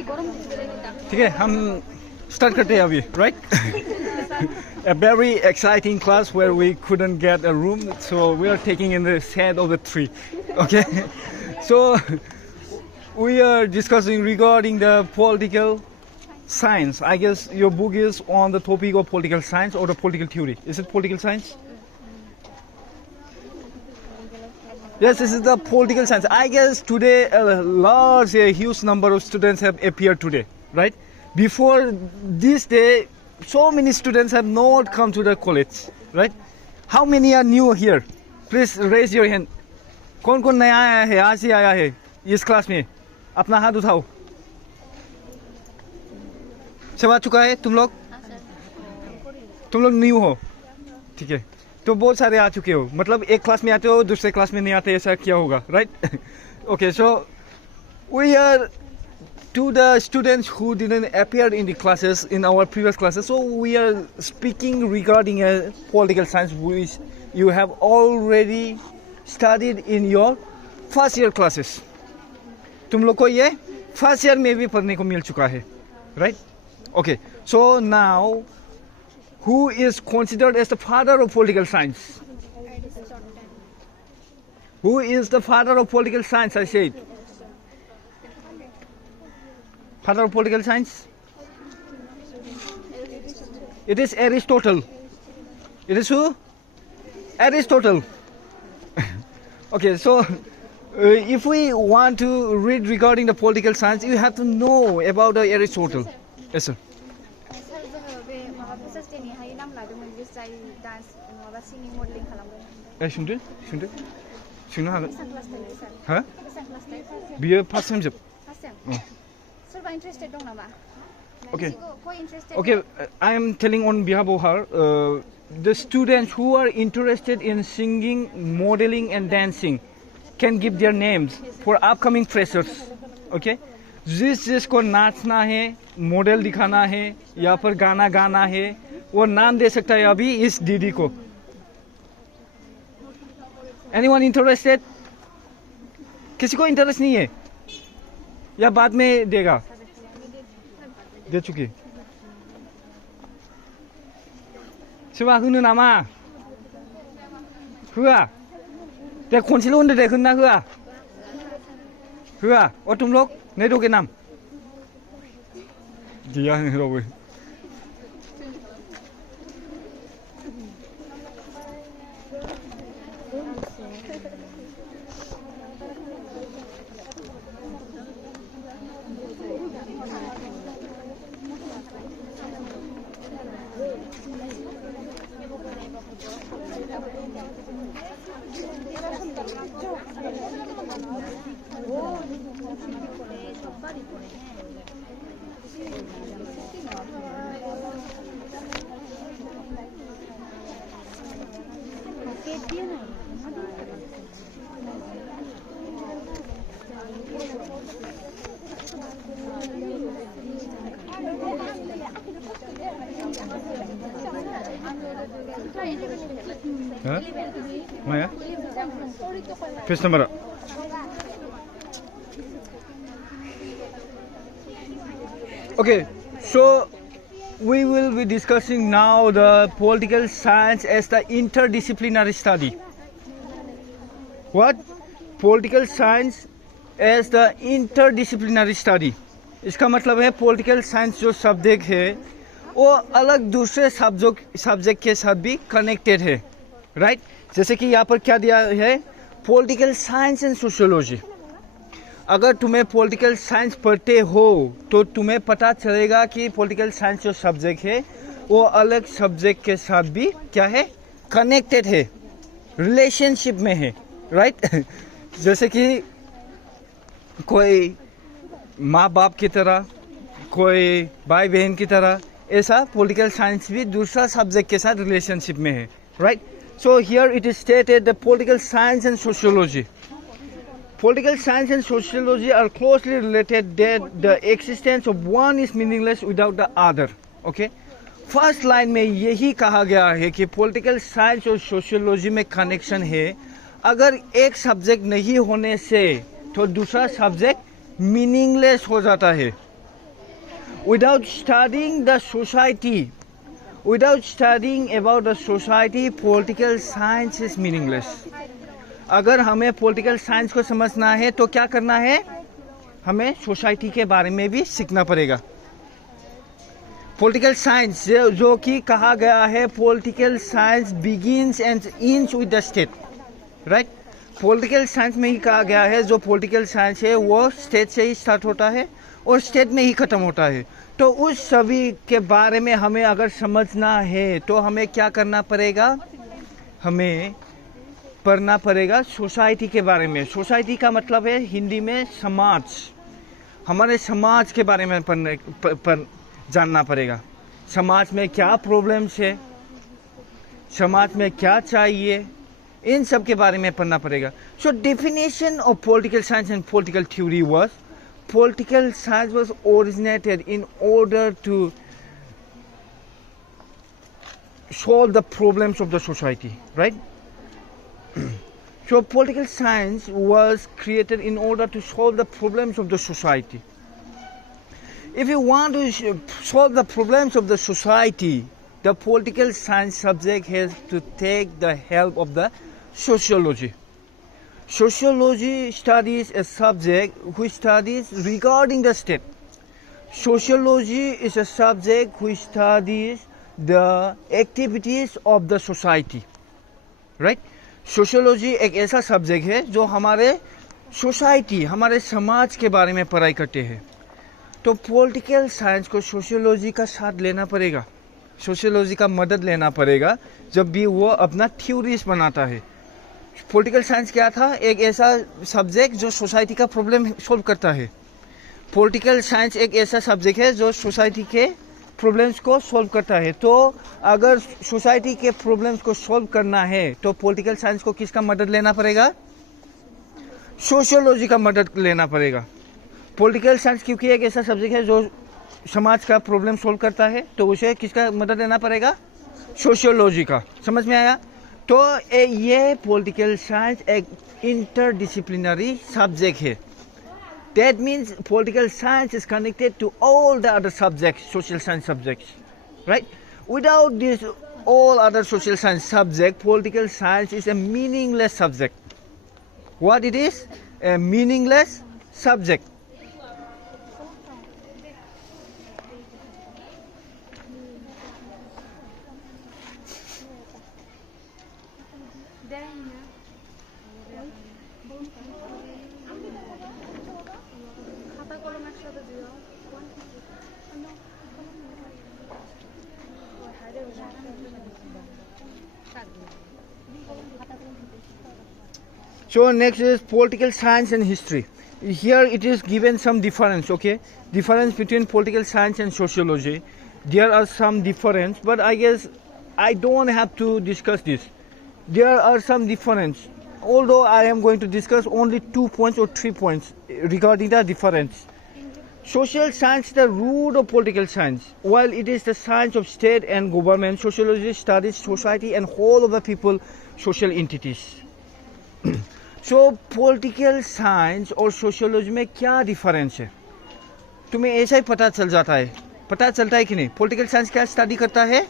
ठीक है, हम स्टार्ट करते हैं अभी, right? A very exciting class where we couldn't get a room, so we are taking in the shade of the tree. Okay, so we are discussing regarding the political science. I guess your book is on the topic of political science or the political theory. Is it political science? Yes, this is the political science. I guess today a huge number of students have appeared today, right? Before this day, so many students have not come to the college, right? How many are new here? Please raise your hand. कौन-कौन नया आया है, आज ही आया है इस class में? अपना हाथ उठाओ. सब आ चुका है तुम लोग? तुम लोग न्यू हो, ठीक है? तो बहुत सारे आ चुके हो, मतलब एक क्लास में आते हो, दूसरे क्लास में नहीं आते, ऐसा क्या होगा, right? Okay, so we are to the students who didn't appear in the classes in our previous classes, so we are speaking regarding a political science which you have already studied in your first year classes. तुम लोग को ये first year में भी पढ़ने को मिल चुका है, right? Okay, so now who is considered as the father of political science? Who is the father of political science, I said? Father of political science? It is Aristotle. It is who? Aristotle. Okay, so if we want to read regarding the political science, you have to know about the Aristotle. Yes, sir. सोंदो सोंनो हागोन हा बियो first time जोब सोरबा interested दं नामा Okay, I am telling on behalf of her, the students who are interested in singing, modeling and dancing can give their names for upcoming freshers. Okay, जिसको नाचना है, मॉडल दिखाना है या फिर गाना गाना है, वो नाम दे सकता है अभी इस दीदी को. Anyone interested? किसी को इंटरेस्ट नहीं है या बाद में देगा? दे चुकी. सोरबा होनो नामा? होआ? दे खनसेल' होनदो दे, होनना होआ? होआ? और तुम लोग नहीं दोगे नाम? गैया होनो रावबो. Maya? Page number. Okay, so we will be discussing now the political science as the interdisciplinary study. What? Political science as the interdisciplinary study. इसका मतलब है political science जो सब्जेक्ट है वो अलग दूसरे सब्जेक्ट के साथ भी कनेक्टेड है, राइट? जैसे कि यहाँ पर क्या दिया है, पॉलिटिकल साइंस एंड सोशियोलॉजी. अगर तुम्हें पॉलिटिकल साइंस पढ़ते हो तो तुम्हें पता चलेगा कि पॉलिटिकल साइंस जो सब्जेक्ट है वो अलग सब्जेक्ट के साथ भी क्या है, कनेक्टेड है, रिलेशनशिप में है, राइट? जैसे कि कोई माँ बाप की तरह, कोई भाई बहन की तरह, ऐसा पॉलिटिकल साइंस भी दूसरा सब्जेक्ट के साथ रिलेशनशिप में है, right? So here it is stated the political science and sociology. Political science and sociology are closely related, that the existence of one is meaningless without the other. Okay? First line में यही कहा गया है कि political science और sociology में connection है. अगर एक सब्जेक्ट नहीं होने से तो दूसरा सब्जेक्ट मीनिंगलेस हो जाता है, Without studying the society, without studying about the society, political science is meaningless. अगर हमें पॉलिटिकल साइंस को समझना है तो क्या करना है, हमें सोसाइटी के बारे में भी सीखना पड़ेगा. पॉलिटिकल साइंस जो कि कहा गया है, political science begins and ends with the state, right. Political science में ही कहा गया है जो पॉलिटिकल साइंस है वो स्टेट से ही स्टार्ट होता है और स्टेट में ही ख़त्म होता है. तो उस सभी के बारे में हमें अगर समझना है तो हमें क्या करना पड़ेगा, हमें पढ़ना पड़ेगा सोसाइटी के बारे में. सोसाइटी का मतलब है हिंदी में समाज. हमारे समाज के बारे में जानना पड़ेगा. समाज में क्या प्रॉब्लम्स है, समाज में क्या चाहिए, इन सब के बारे में पढ़ना पड़ेगा. So definition of political science and political theory was, political science was originated in order to solve the problems of the society, right? So political science was created in order to solve the problems of the society. If you want to solve the problems of the society, the political science subject has to take the help of the sociology. Sociology studies a subject which studies regarding the state. Sociology is a subject which studies the activities of the society, right? Sociology एक ऐसा subject है जो हमारे society, हमारे समाज के बारे में पढ़ाई करते हैं. तो पॉलिटिकल साइंस को सोशियोलॉजी का साथ लेना पड़ेगा, सोशियोलॉजी का मदद लेना पड़ेगा जब भी वो अपना थ्योरीज बनाता है. पॉलिटिकल साइंस क्या था, एक ऐसा सब्जेक्ट जो सोसाइटी का प्रॉब्लम सॉल्व करता है. पॉलिटिकल साइंस एक ऐसा सब्जेक्ट है जो सोसाइटी के प्रॉब्लम्स को सॉल्व करता है. तो अगर सोसाइटी के प्रॉब्लम्स को सॉल्व करना है तो पॉलिटिकल साइंस को किसका मदद लेना पड़ेगा, सोशियोलॉजी का मदद लेना पड़ेगा. पॉलिटिकल साइंस क्योंकि एक ऐसा सब्जेक्ट है जो समाज का प्रॉब्लम सॉल्व करता है तो उसे किसका मदद लेना पड़ेगा, सोशियोलॉजी का. समझ में आया. तो ये पॉलिटिकल साइंस एक इंटरडिसिप्लिनरी सब्जेक्ट है. That means political science is connected to all the other subjects, social science subjects, right? Without this, all other social science subject, political science is a meaningless subject. What it is? A meaningless subject. So next is political science and history. Here it is given some difference, okay? Difference between political science and sociology. There are some difference, but I guess I don't have to discuss this. There are some difference. Although I am going to discuss only 2 points or 3 points regarding the difference. Social science is the root of political science. While it is the science of state and government, sociology studies society and whole of the people, social entities. So political science और sociology में क्या difference है, तुम्हें ऐसा ही पता चल जाता है, पता चलता है कि नहीं. पॉलिटिकल साइंस क्या स्टडी करता है,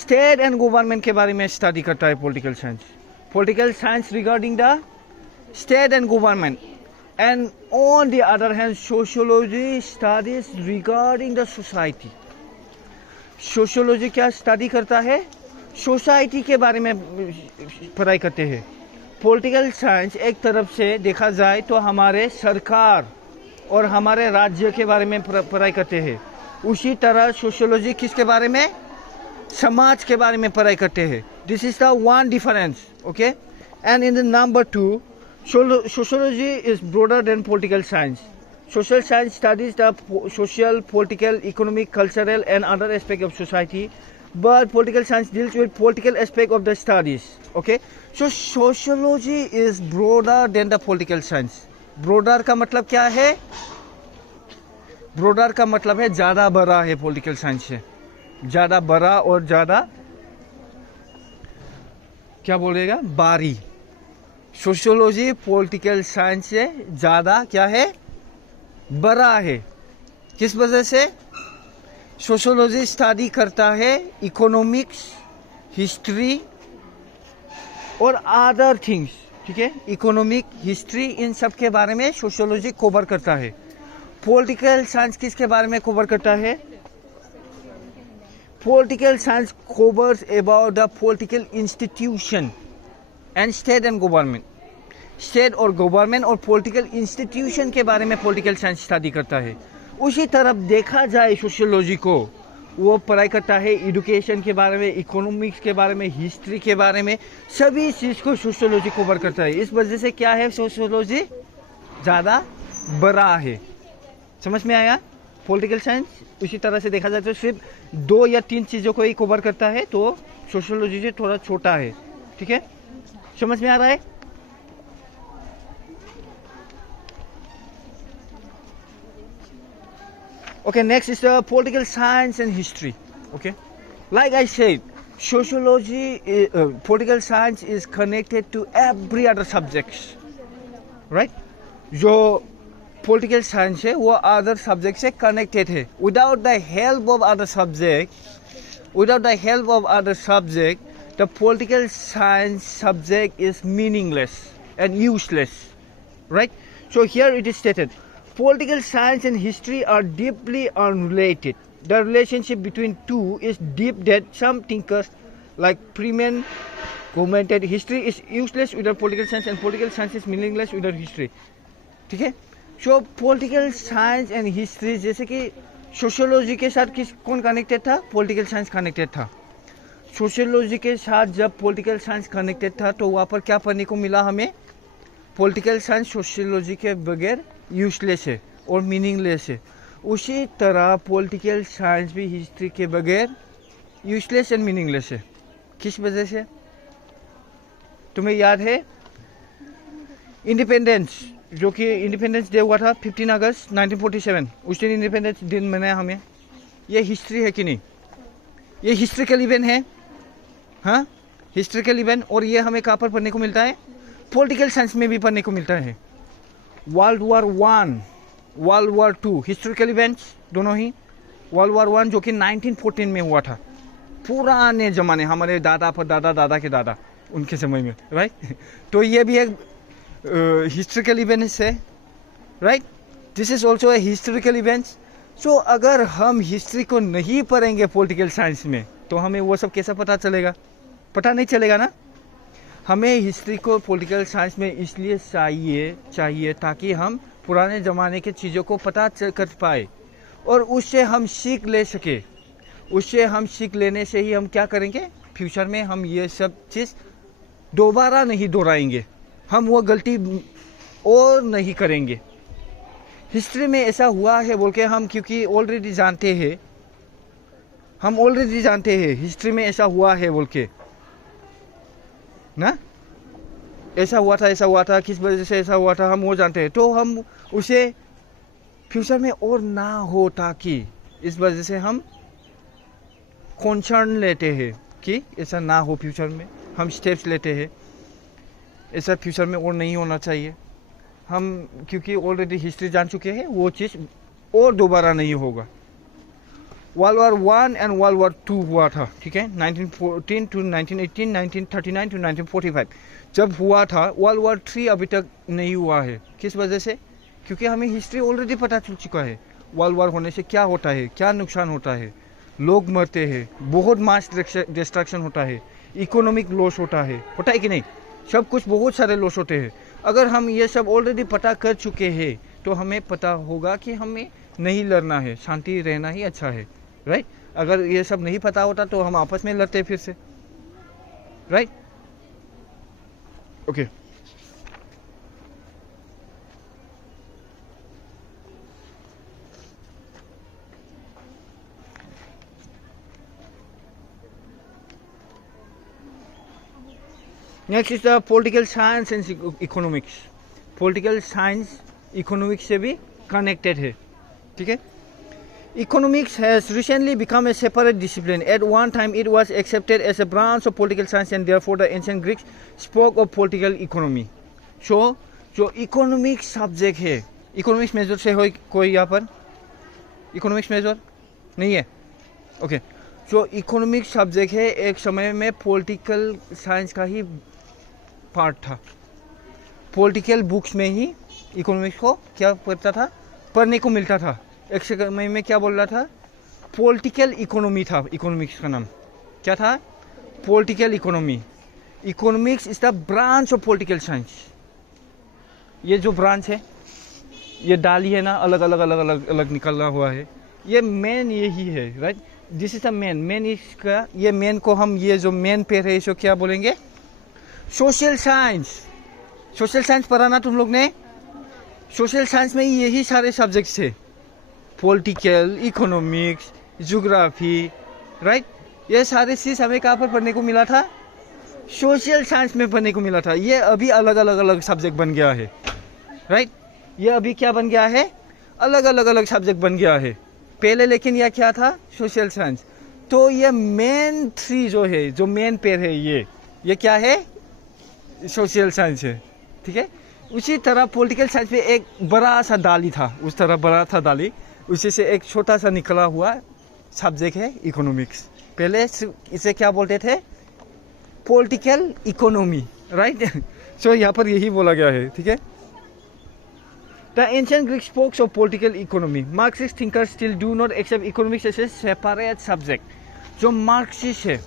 स्टेट एंड गवर्नमेंट के बारे में स्टडी करता है political science. Political science regarding the state and government, and on the other hand sociology studies regarding the society. Sociology क्या स्टडी करता है, सोसाइटी के बारे में पढ़ाई करते हैं. पॉलिटिकल साइंस एक तरफ से देखा जाए तो हमारे सरकार और हमारे राज्य के बारे में पढ़ाई करते हैं. उसी तरह सोशियोलॉजी किसके बारे में, समाज के बारे में पढ़ाई करते हैं. This is the one difference, okay. And in the number 2, sociology is broader then political science. Social science studies the social, political, economic, cultural and other aspects of society, but political science deals with political aspect of the studies, okay. So sociology is broader than the political science. Broader का मतलब क्या है, broader का मतलब है ज़्यादा बड़ा है political science से, ज़्यादा बड़ा और ज़्यादा क्या बोलेगा, बारी. सोशियोलॉजी पॉलिटिकल साइंस से ज़्यादा क्या है, बड़ा है. किस वजह से? सोशियोलॉजी स्टडी करता है इकोनॉमिक्स, हिस्ट्री और अदर थिंग्स, ठीक है। इकोनॉमिक, हिस्ट्री, इन सब के बारे में सोशियोलॉजी कवर करता है। पॉलिटिकल साइंस किसके बारे में कवर करता है? Political science covers about the political institution and state and government. State और गवर्नमेंट और पॉलिटिकल इंस्टीट्यूशन के बारे में पॉलिटिकल साइंस स्टडी करता है। उसी तरफ देखा जाए सोशियोलॉजी को, वो पढ़ाई करता है एजुकेशन के बारे में, इकोनॉमिक्स के बारे में, हिस्ट्री के बारे में, सभी चीज़ को सोशियोलॉजी कवर करता है। इस वजह से क्या है, सोशियोलॉजी ज़्यादा बड़ा है। समझ में आया? पॉलिटिकल साइंस उसी तरह से देखा जाए तो सिर्फ 2 या 3 चीज़ों को ही कवर करता है, तो सोशियोलॉजी से थोड़ा छोटा है, ठीक है। समझ में आ रहा है? Okay, next is the political science and history. Okay, like I said, sociology, political science is connected to every other subjects, right? जो political science है वो other subjects से connected है. Without the help of other subject, the political science subject is meaningless and useless, right? So here it is stated. Political science and history are deeply unrelated. The relationship between two is deep that some thinkers like Freeman commented history is useless without political science and political science is meaningless without history. ठीक है? So political science and history, जैसे कि sociology के साथ कौन connected था? Political science connected था। Sociology के साथ जब पॉलिटिकल साइंस कनेक्टेड था तो वहाँ पर क्या पढ़ने को मिला हमें? पॉलिटिकल साइंस सोशियोलॉजी के बगैर यूजलेस है और मीनिंगलेस है। उसी तरह पॉलिटिकल साइंस भी हिस्ट्री के बगैर यूजलेस एंड मीनिंगलेस है। किस वजह से? तुम्हें याद है इंडिपेंडेंस, जो कि इंडिपेंडेंस डे हुआ था 15 अगस्त 1947, उस दिन इंडिपेंडेंस दिन मनाया हमें। ये हिस्ट्री है कि नहीं? ये हिस्ट्रिकल इवेंट है, हाँ, हिस्ट्रिकल इवेंट। और ये हमें कहाँ पर पढ़ने को मिलता है? पॉलिटिकल साइंस में भी पढ़ने को मिलता है। World war 1, world war 2, historical events दोनों ही। वर्ल्ड वॉर 1 जो कि 1914 में हुआ था, पुराने ज़माने, हमारे दादा पर दादा दादा के दादा उनके समय में, राइट। तो ये भी एक हिस्टोरिकल इवेंट है, right. This is also a historical event. So अगर हम हिस्ट्री को नहीं पढ़ेंगे पॉलिटिकल साइंस में तो हमें वो सब कैसा पता चलेगा? पता नहीं चलेगा ना। हमें हिस्ट्री को पॉलिटिकल साइंस में इसलिए चाहिए ताकि हम पुराने ज़माने के चीज़ों को पता कर पाए और उससे हम सीख ले सके। उससे हम सीख लेने से ही हम क्या करेंगे? फ्यूचर में हम ये सब चीज़ दोबारा नहीं दोहराएंगे, हम वो गलती और नहीं करेंगे। हिस्ट्री में ऐसा हुआ है बोल के हम क्योंकि ऑलरेडी जानते हैं, हम ऑलरेडी जानते हैं हिस्ट्री में ऐसा हुआ है बोल के ना, ऐसा हुआ था, किस वजह से ऐसा हुआ था, हम वो जानते हैं। तो हम उसे फ्यूचर में और ना हो, ताकि इस वजह से हम कंसर्न लेते हैं कि ऐसा ना हो फ्यूचर में। हम स्टेप्स लेते हैं, ऐसा फ्यूचर में और नहीं होना चाहिए। हम क्योंकि ऑलरेडी हिस्ट्री जान चुके हैं, वो चीज़ और दोबारा नहीं होगा। World war 1 and world war 2 हुआ था, ठीक है, 1914 टू 1918, 1939 टू 1945 जब हुआ था। वर्ल्ड वॉर 3 अभी तक नहीं हुआ है। किस वजह से? क्योंकि हमें हिस्ट्री ऑलरेडी पता चल चुका है। वर्ल्ड वॉर होने से क्या होता है, क्या नुकसान होता है, लोग मरते हैं, बहुत मास डिस्ट्रक्शन होता है, इकोनॉमिक लॉस होता है कि नहीं? सब कुछ, बहुत सारे लॉस होते हैं। अगर हम ये सब ऑलरेडी पता कर चुके हैं तो हमें पता होगा कि हमें नहीं लड़ना है, शांति रहना ही अच्छा है, राइट। अगर ये सब नहीं पता होता तो हम आपस में लड़ते फिर से, right. Okay, next is the political science and economics. Political science economics से भी कनेक्टेड है, ठीक है। Economics has recently become a separate discipline. At one time, it was accepted as a branch of political science, and therefore the ancient Greeks spoke of political economy. So, जो economics subject है, economics में से कोई यहाँ पर economics major नहीं है? Okay, जो इकोनॉमिक्स सब्जेक्ट है एक समय में पॉलिटिकल साइंस का ही पार्ट था। पॉलिटिकल बुक्स में ही इकोनॉमिक्स को क्या पढ़ता था, पढ़ने को मिलता था। एक समय में क्या बोल रहा था, पॉलिटिकल इकोनॉमी था। इकोनॉमिक्स का नाम क्या था? Political economy. Economics is the branch of political science. ये जो ब्रांच है, ये डाली है ना, अलग अलग अलग अलग अलग निकला हुआ है, ये मेन यही है, right? This is the main इसका, ये मेन को हम, ये जो मेन पेड़ है इसको क्या बोलेंगे? Social science. सोशल साइंस पढ़ा ना तुम लोग ने? सोशल साइंस में यही सारे सब्जेक्ट्स थे, पॉलिटिकल, इकोनॉमिक्स, ज्योग्राफी, राइट? ये सारे चीज हमें कहाँ पर पढ़ने को मिला था? सोशल साइंस में पढ़ने को मिला था। ये अभी अलग अलग अलग सब्जेक्ट बन गया है, राइट? ये अभी क्या बन गया है? अलग अलग अलग सब्जेक्ट बन गया है। पहले लेकिन यह क्या था? Social science. तो ये मेन थ्री जो है, जो मेन पेड़ है, ये क्या है? सोशल साइंस है, ठीक है? उसी तरह पॉलिटिकल साइंस में एक बड़ा सा डाली था, उस तरह बड़ा था डाली, उसी से एक छोटा सा निकला हुआ सब्जेक्ट है इकोनॉमिक्स। पहले इसे क्या बोलते थे? Political economy, right? सो यहाँ पर यही बोला गया है, ठीक है? The ancient Greek spoke of political economy. Marxist thinkers still do not accept economics as a separate subject. जो मार्क्सिस्ट है,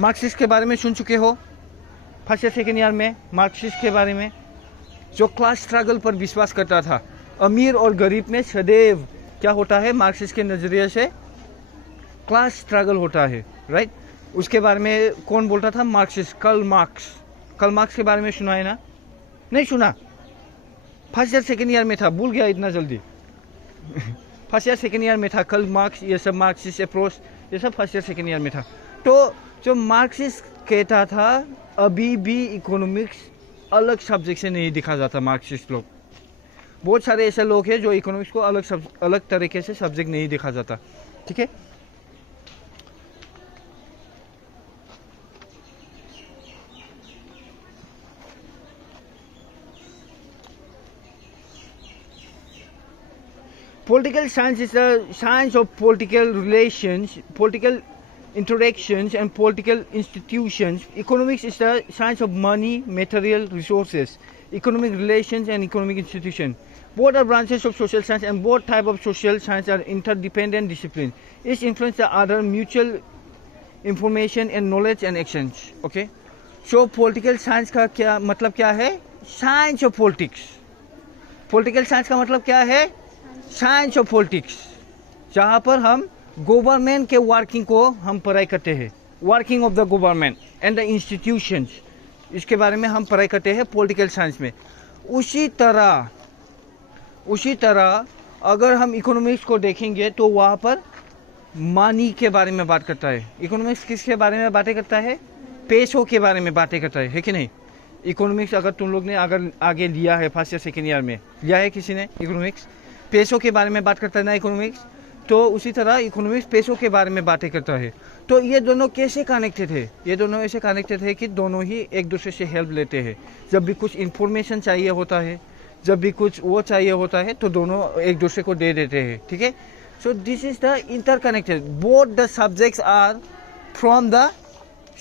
मार्क्सिस्ट के बारे में सुन चुके हो फर्स्ट या सेकेंड ईयर में? मार्क्सिस्ट के बारे में, जो क्लास स्ट्रगल पर विश्वास करता था। अमीर और गरीब में सदैव क्या होता है? मार्क्सिस्ट के नज़रिए से क्लास स्ट्रगल होता है, राइट? उसके बारे में कौन बोलता था? Marxist, Karl Marx. Karl Marx के बारे में सुना है ना? नहीं सुना? फर्स्ट ईयर सेकेंड ईयर में था, भूल गया इतना जल्दी। फर्स्ट ईयर सेकेंड ईयर में था कार्ल मार्क्स, ये सब मार्क्सिस्ट अप्रोच, ये सब फर्स्ट ईयर सेकेंड ईयर में था। तो जो मार्क्सिस्ट कहता था, अभी भी इकोनॉमिक्स अलग सब्जेक्ट से नहीं दिखा जाता। मार्क्सिस्ट लोग, बहुत सारे ऐसे लोग हैं जो इकोनॉमिक्स को अलग तरीके से सब्जेक्ट नहीं दिखा जाता, ठीक है? Political science is the science of political relations, political interactions and political institutions. Economics is the science of money, material resources, economic relations and economic institutions. Both are branches of social science and both types of social science are interdependent disciplines. Each influence the other, mutual information and knowledge and exchange. Okay? So political science का क्या मतलब क्या है? Science of politics. Political science का मतलब क्या है? Science of politics, जहाँ पर हम गवर्नमेंट के वर्किंग को हम पढ़ाई करते हैं, working of the government and the institutions, इसके बारे में हम पढ़ाई करते हैं पॉलिटिकल साइंस में। उसी तरह अगर हम इकोनॉमिक्स को देखेंगे तो वहाँ पर मनी के बारे में बात करता है। इकोनॉमिक्स किसके बारे में बातें करता है? पैसों के बारे में बातें करता है कि नहीं? इकोनॉमिक्स अगर तुम लोग ने अगर आगे लिया है, फर्स्ट या सेकेंड ईयर में लिया है किसी ने इकोनॉमिक्स, पैसों के बारे में बात करता है ना इकोनॉमिक्स। तो उसी तरह इकोनॉमिक्स पैसों के बारे में बातें करता है। तो ये दोनों कैसे कनेक्टेड है? ये दोनों ऐसे कनेक्टेड है कि दोनों ही एक दूसरे से हेल्प लेते हैं। जब भी कुछ इन्फॉर्मेशन चाहिए होता है, जब भी कुछ वो चाहिए होता है, तो दोनों एक दूसरे को दे देते हैं, ठीक है? So this is the interconnected, both the subjects are from the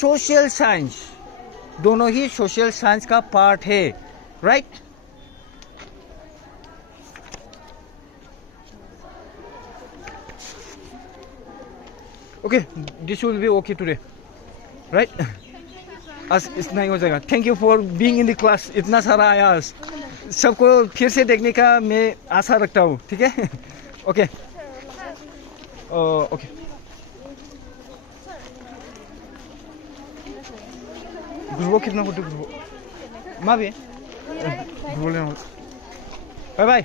social science. दोनों ही सोशल साइंस का पार्ट है, right? Okay, this will be okay today, right? आज इतना ही हो जाएगा। Thank you for being in the class. इतना सारा आया आज, सबको फिर से देखने का मैं आशा रखता हूँ, ठीक है? ओके ओके, गुरुओ कितना फोटो गुरुओ माँ भी बाय बाय।